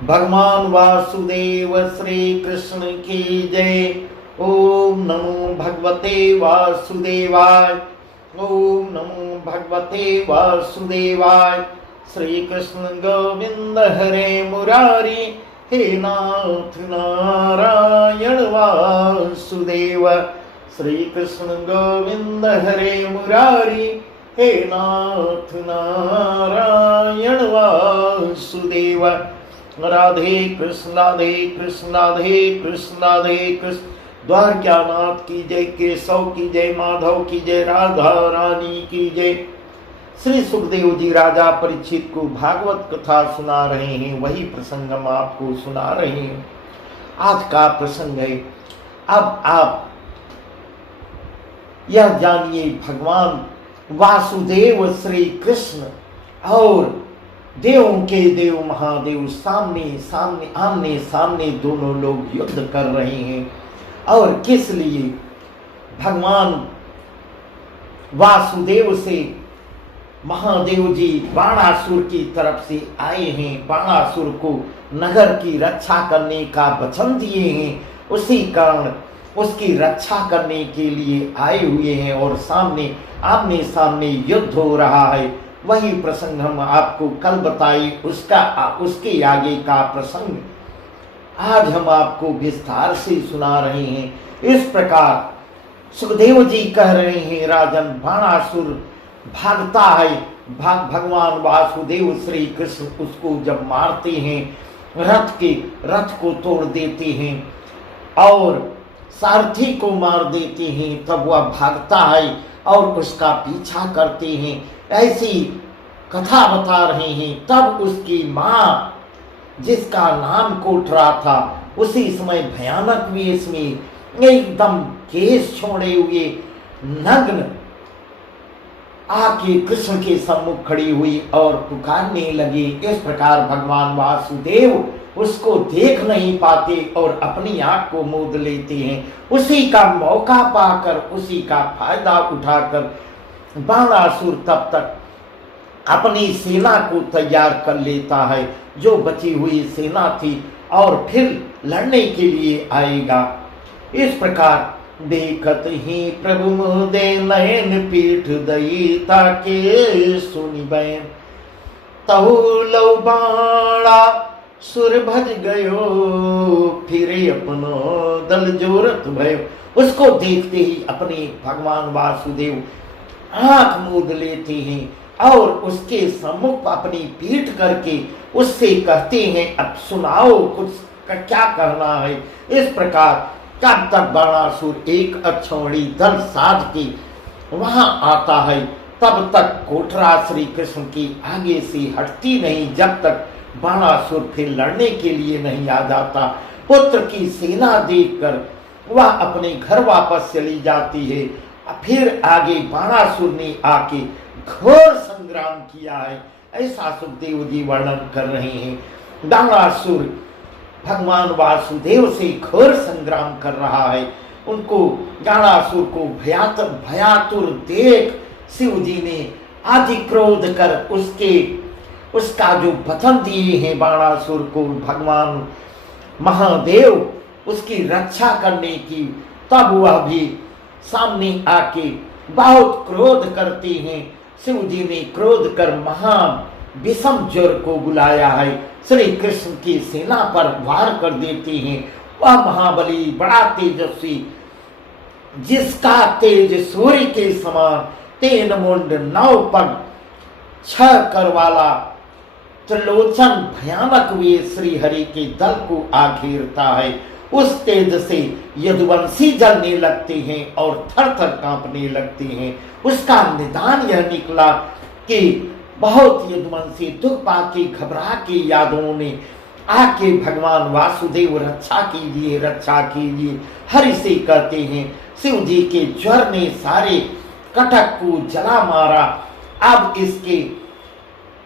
भगवान वासुदेव श्री कृष्ण की जय। ओम नमो भगवते वासुदेवाय। ओम नमो भगवते वासुदेवाय। श्री कृष्ण गोविंद हरे मुरारी, हे नाथ नारायण वासुदेव। श्री कृष्ण गोविंद हरे मुरारी, हे नाथ नारायण वासुदेव। राधे कृष्ण राधे कृष्ण राधे कृष्ण राधे कृष्ण। द्वारकानाथ की जय, केशव की जय, माधव की जय, राधा रानी की जय। श्री सुखदेव जी राजा परीक्षित को भागवत कथा सुना रहे हैं, वही प्रसंग हम आपको सुना रहे हैं। आज का प्रसंग है, अब आप यह जानिए भगवान वासुदेव श्री कृष्ण और देवों के देव महादेव सामने सामने आमने सामने दोनों लोग युद्ध कर रहे हैं। और किस लिए भगवान वासुदेव से महादेव जी बाणासुर की तरफ से आए हैं, बाणासुर को नगर की रक्षा करने का वचन दिए हैं, उसी कारण उसकी रक्षा करने के लिए आए हुए हैं और सामने आमने सामने युद्ध हो रहा है। वही प्रसंग हम आपको कल बताए, उसके आगे का प्रसंग आज हम आपको विस्तार से सुना रहे हैं। इस प्रकार सुखदेव जी कह रहे हैं, राजन बाणासुर भागता है, भगवान वासुदेव श्री कृष्ण उसको जब मारते हैं, रथ को तोड़ देते हैं और सारथी को मार देते हैं, तब वह भागता है और उसका पीछा करते हैं। ऐसी कथा बता रहे हैं। तब उसकी माँ, जिसका नाम कोटरा था, उसी समय भयानक वेश में एकदम केश छोड़े हुए नग्न आके कृष्ण के सम्मुख खड़ी हुई और पुकारने लगी। इस प्रकार भगवान वासुदेव उसको देख नहीं पाते और अपनी आंख को मूंद लेते हैं। उसी का मौका पाकर, उसी का फायदा उठाकर बाणासुर तब तक अपनी सेना को तैयार कर लेता है, जो बची हुई सेना थी, और फिर लड़ने के लिए आएगा। इस प्रकार देखत ही प्रभु मुदे नयन पीठ दई ताके सुनि बैन, तहु लौ बाणा सुर भज गयो, फिरे अपनो दल जोरत भयो। उसको देखते ही अपने भगवान वासुदेव आंख मूंद लेते हैं और उसके सम्मुख अपनी पीठ करके उससे कहते हैं, अब सुनाओ कुछ क्या कहना है। इस प्रकार तब तक बाणासुर एक अक्षौणी दल साध के वहां आता है, तब तक कोटरा श्री कृष्ण की आगे से हटती नहीं, जब तक बाणासुर फिर लड़ने के लिए नहीं आ जाता। पुत्र की सेना देखकर वह अपने घर वापस चली जाती है। फिर आगे बाणासुर ने आके घोर संग्राम किया है, ऐसा सुखदेव जी वर्णन कर रहे हैं। बाणासुर भगवान वासुदेव से घोर संग्राम कर रहा है। उनको बाणासुर को भयातुर देख शिव जी ने आदि क्रोध कर उसका जो वचन दिए हैं बाणासुर को भगवान महादेव उसकी रक्षा करने की, तब वह भी सामने आके बहुत क्रोध करते हैं। शिव जी ने क्रोध कर महा विषम ज्वर को बुलाया है, श्री कृष्ण की सेना पर वार कर देते हैं। वह महाबली बड़ा तेजस्वी, जिसका तेज सूर्य के समान, तीन मुंड 9 पग 6 कर वाला त्रिलोचन भयानक वे श्री हरि के दल को आघेरता है। उस तेज से यदुवंशी जलने लगते हैं और थर थर कांपने लगते हैं। उसका निदान यह निकला कि बहुत यदुवंशी दुख पाके घबरा के यादवों ने आके भगवान वासुदेव रक्षा कीजिए हरि से कहते हैं। शिव जी के ज्वर ने सारे कटक को जला मारा, अब इसके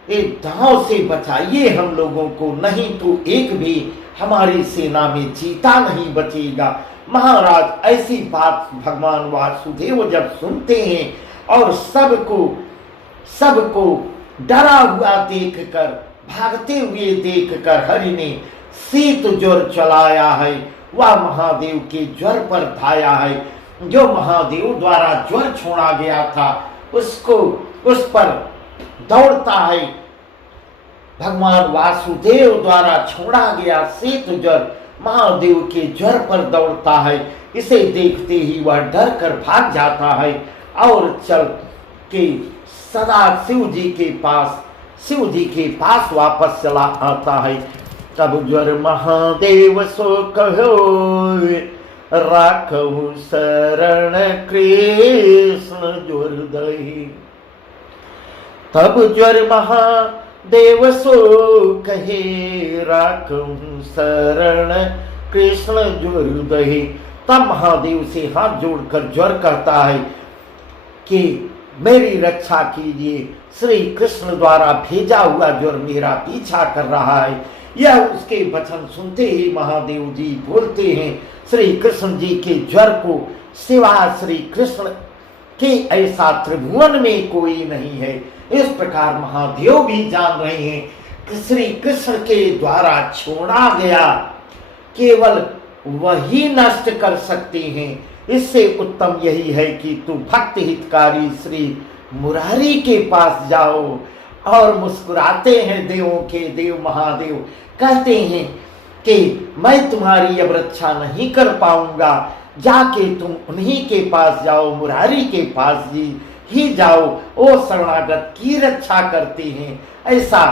एक दांव से बचाइए हम लोगों को, नहीं तो एक भी हमारी सेना में जीता नहीं बचेगा। महाराज ऐसी बात भगवान वासुदेव जब सुनते हैं और सबको डरा हुआ देखकर भागते हुए देखकर हरि ने शीत ज्वर चलाया है, वह महादेव के ज्वर पर धाया है। जो महादेव द्वारा ज्वर छोड़ा गया था उसको उस पर दौड़ता है। भगवान वासुदेव द्वारा छोड़ा गया शीत ज्वर महादेव के ज्वर पर दौड़ता है। इसे देखते ही वह डर कर भाग जाता है और चल के सदा शिव जी के पास वापस चला आता है। तब ज्वर महादेव सो कहो, राखहु शरण कृष्ण ज्वर दही। तब ज्वर महादेव सो कहे, राखहु शरण कृष्ण ज्वर दही। तब महादेव से हाथ जोड़कर ज्वर कहता है कि मेरी रक्षा कीजिए, श्री कृष्ण द्वारा भेजा हुआ ज्वर मेरा पीछा कर रहा है। यह उसके वचन सुनते ही महादेव जी बोलते हैं, श्री कृष्ण जी के ज्वर को सिवा श्री कृष्ण के ऐसा त्रिभुवन में कोई नहीं है। इस प्रकार महादेव भी जान रहे हैं कि श्री कृष्ण के द्वारा छोड़ा गया केवल वही नष्ट कर सकते हैं। इससे उत्तम यही है कि तू भक्त हितकारी श्री मुरारी के पास जाओ। और मुस्कुराते हैं देवों के देव महादेव, कहते हैं कि मैं तुम्हारी अब रक्षा नहीं कर पाऊंगा, जाके तुम उन्हीं के पास जाओ, मुरारी के पास ही जाओ, वो शरणागत की रक्षा करते हैं। ऐसा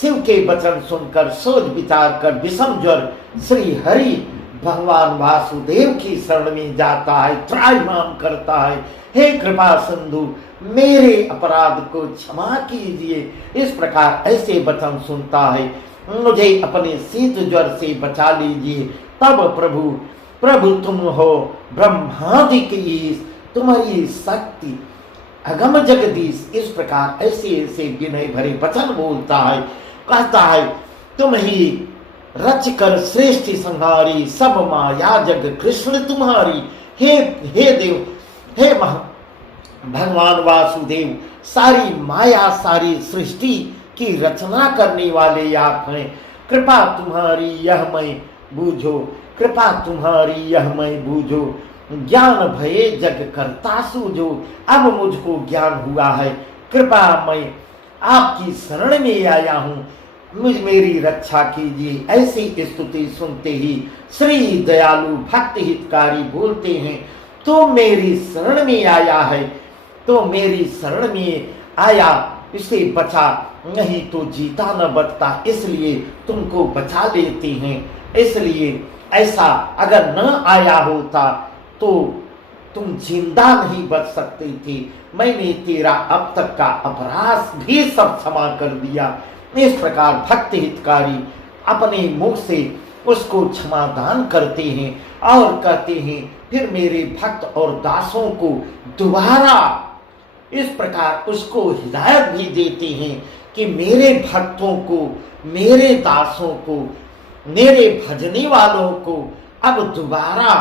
शिव के वचन सुनकर सोच विचार कर विषम ज्वर श्री हरि भगवान वासुदेव की शरण में जाता है, त्राहिमाम करता है, हे कृपा सिंधु मेरे अपराध को क्षमा कीजिए। इस प्रकार ऐसे वचन सुनता है, मुझे अपने शीत ज्वर से बचा लीजिए। तब प्रभु तुम हो ब्रह्मादिक ईश, तुम्हारी शक्ति अगम जगदीश। इस प्रकार ऐसे ऐसे विनय भरे वचन बोलता है, कहता है तुम ही रच कर श्रेष्ठ संहारी, सब माया जग कृष्ण तुम्हारी। हे देव, हे भगवान वासुदेव, सारी माया सारी सृष्टि की रचना करने वाले आप हैं। कृपा तुम्हारी यह मैं बूझो, कृपा तुम्हारी यह मैं बूझो, ज्ञान भये जग करता सूझो। अब मुझको ज्ञान हुआ है, कृपा मैं आपकी शरण में आया हूँ, मेरी रक्षा कीजिए। ऐसी स्तुति सुनते ही श्री दयालु भक्त हितकारी बोलते हैं, तो मेरी शरण में आया है, तो मेरी शरण में आया, इसे बचा, नहीं तो जीता न बचता, इसलिए तुमको बचा लेते हैं। इसलिए ऐसा अगर न आया होता तो तुम जिंदा नहीं बच सकते थे। मैंने तेरा अब तक का अपराध भी सब क्षमा कर दिया। इस प्रकार भक्त हितकारी अपने मुख से उसको क्षमादान करते हैं और कहते हैं, फिर मेरे भक्त और दासों को दोबारा इस प्रकार उसको हिदायत भी देते हैं कि मेरे भक्तों को, मेरे दासों को, मेरे भजने वालों को अब दोबारा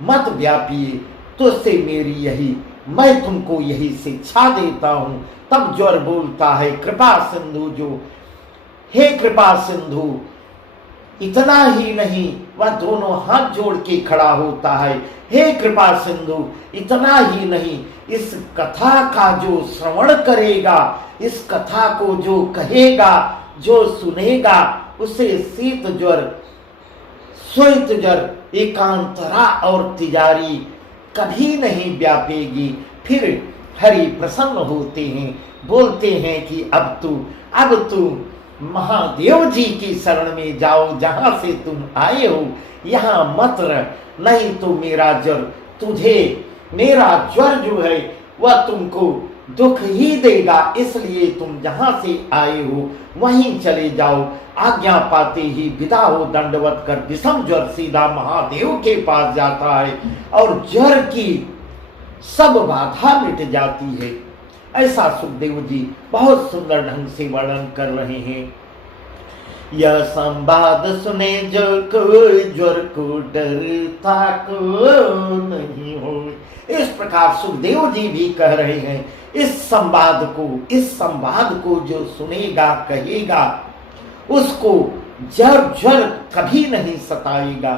मत व्यापिए, तो से मेरी यही, मैं तुमको यही शिक्षा देता हूँ। तब ज्वर बोलता है, कृपा सिंधु जो, हे कृपा सिंधु, इतना ही नहीं, वह दोनों हाथ जोड़ के खड़ा होता है, हे कृपा सिंधु, इतना ही नहीं, इस कथा का जो श्रवण करेगा, इस कथा को जो कहेगा, जो सुनेगा, उसे शीत ज्वर, श्वेत ज्वर, एकांतरा और तिजारी कभी नहीं व्यापेगी। फिर हरि प्रसन्न होते हैं, बोलते हैं कि अब तू महादेव जी की शरण में जाओ, जहां से तुम आए हो, यहाँ मत रह, नहीं तो मेरा ज्वर जो है वह तुमको दुख ही देगा। इसलिए तुम जहां से आए हो वहीं चले जाओ। आज्ञा पाते ही विदा हो दंडवत कर विषम ज्वर सीधा महादेव के पास जाता है और ज्वर की सब बाधा मिट जाती है। ऐसा सुखदेव जी बहुत सुंदर ढंग से वर्णन कर रहे हैं यह संवाद सुने जो कोई ज्वर को डरता को नहीं हो। इस प्रकार सुखदेव जी भी कह रहे हैं, इस संवाद को जो सुनेगा कहेगा उसको ज्वर कभी नहीं सताएगा।